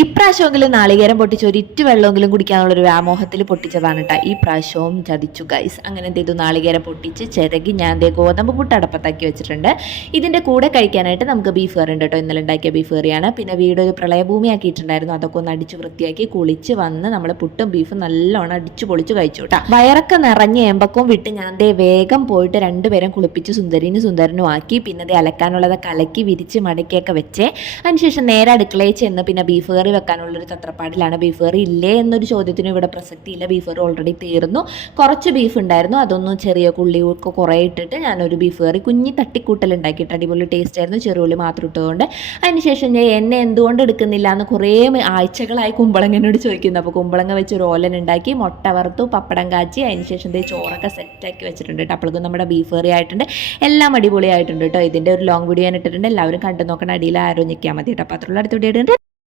ഇപ്രാവശ്യമെങ്കിലും നാളികേരം പൊട്ടിച്ച് ഒരിറ്റ് വെള്ളമെങ്കിലും കുടിക്കാനുള്ളൊരു വ്യാമോഹത്തിൽ പൊട്ടിച്ചതാണ് കേട്ടോ. ഈ പ്രാവശ്യവും ചതിച്ചു ഗൈസ്. അങ്ങനെ എന്ത് ചെയ്തു, നാളികേരം പൊട്ടിച്ച് ചിരകി ഞാൻ ഗോതമ്പ് പുട്ട് അടപ്പത്താക്കി വെച്ചിട്ടുണ്ട്. ഇതിൻ്റെ കൂടെ കഴിക്കാനായിട്ട് നമുക്ക് ബീഫ് കറി ഉണ്ട് കേട്ടോ. ഇന്നലെ ഉണ്ടാക്കിയ ബീഫ് കറിയാണ്. പിന്നെ വീട് ഒരു പ്രളയഭൂമി ആക്കിയിട്ടുണ്ടായിരുന്നു. അതൊക്കെ ഒന്ന് അടിച്ച് വൃത്തിയാക്കി കുളിച്ച് വന്ന് നമ്മൾ പുട്ടും ബീഫും നല്ലോണം അടിച്ച് പൊളിച്ച് കഴിച്ചു കേട്ടോ. വയറൊക്കെ നിറഞ്ഞ് ഏമ്പക്കവും വിട്ട് ഞാൻ വേഗം പോയിട്ട് രണ്ടുപേരും കുളിപ്പിച്ച് സുന്ദരനും ആക്കി. പിന്നെ അലക്കാനുള്ളത് കലക്കി വിരിച്ച് മടക്കിയൊക്കെ വെച്ചേ. അതിനുശേഷം നേരെ അടുക്കളയിൽ ചെന്ന് പിന്നെ ബീഫ് കറി വെക്കാനുള്ളൊരു തത്രപ്പാടിലാണ്. ബീഫ് കറി ഇല്ലേ എന്നൊരു ചോദ്യത്തിന് ഇവിടെ പ്രസക്തിയില്ല. ബീഫ് കറി ഓൾറെഡി തീർന്നു. കുറച്ച് ബീഫ് ഉണ്ടായിരുന്നു, അതൊന്നും ചെറിയ ഒക്കെ കുറേ ഇട്ടിട്ട് ഞാനൊരു ബീഫ് കറി കുഞ്ഞി തട്ടിക്കൂട്ടൽ ഉണ്ടാക്കിയിട്ട് അടിപൊളി ടേസ്റ്റ് ആയിരുന്നു. ചെറിയ ഉള്ളി മാത്രം ഇട്ടുകൊണ്ട്. അതിനുശേഷം ഞാൻ എന്നെ എന്തുകൊണ്ട് എടുക്കുന്നില്ല എന്ന് കുറേ ആഴ്ചകളായി കുമ്പളങ്ങനോട് ചോദിക്കുന്നു. അപ്പോൾ കുമ്പളങ്ങ വെച്ച് ഒരു ഓലൻ ഉണ്ടാക്കി, മുട്ട വറുത്തു, പപ്പടം കാച്ചി, അതിനുശേഷം ചോറൊക്കെ സെറ്റാക്കി വെച്ചിട്ടുണ്ട് കേട്ടോ. അപ്പോഴേക്കും നമ്മുടെ ബീഫ് കറി ആയിട്ടുണ്ട്. എല്ലാം അടിപൊളിയായിട്ടുണ്ട് കേട്ടോ. ഇതിൻ്റെ ഒരു ലോങ് വീഡിയോ ഞാൻ ഇട്ടിട്ടുണ്ട്. എല്ലാവരും കണ്ടു നോക്കണം. അടിയിൽ ആരോ ഞെക്കിയാൽ മതി കേട്ടോ. അപ്പോൾ അത്രയുള്ള അടുത്ത വീഡിയോ